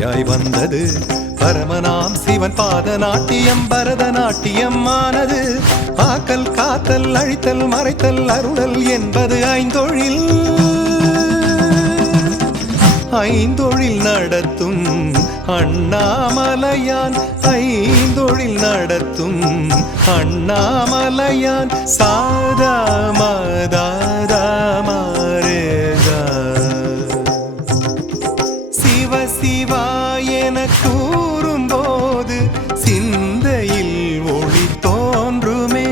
துணையாய் வந்தது பரமனாம் சிவன் பாத நாட்டியம் பரதநாட்டியம் ஆனது. ஆக்கல் காத்தல் அழித்தல் மறைத்தல் அருளல் என்பது ஐந்தொழில். ஐந்தொழில் நடத்தும் அண்ணாமலையான் ஐந்தொழில் நடத்தும் அண்ணாமலையான் சாதா மதாதா மாரேதா சிவ சிவா என கூறும்போது சிந்தையில் ஒளி தோன்றுமே.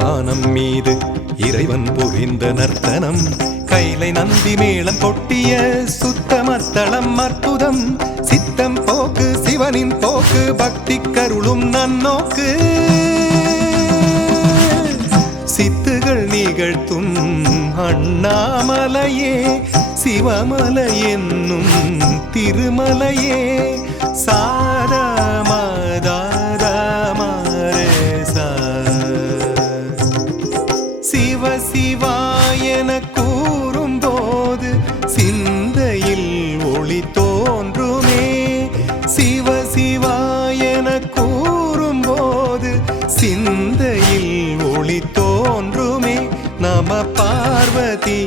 வானம் மீது இறைவன் புரிந்த நர்த்தனம் கைலை நந்தி மேளம் கொட்டிய சுத்தமத்தளம் அற்புதம். சித்தம் போக்கு சிவனின் போக்கு பக்தி கருளும் நன்னோக்கு. சித்துகள் நிகழ்த்தும் அண்ணாமலையே சிவமலை என்னும் திருமலையே சாரமதாரமரேசா சிவ சிவா என கூறும்போது சிந்தையில் ஒளி தோன்றுமே. சிவ சிவா என கூறும்போது சிந்தையில் ஒளி தோன்றுமே. நம பார்வதி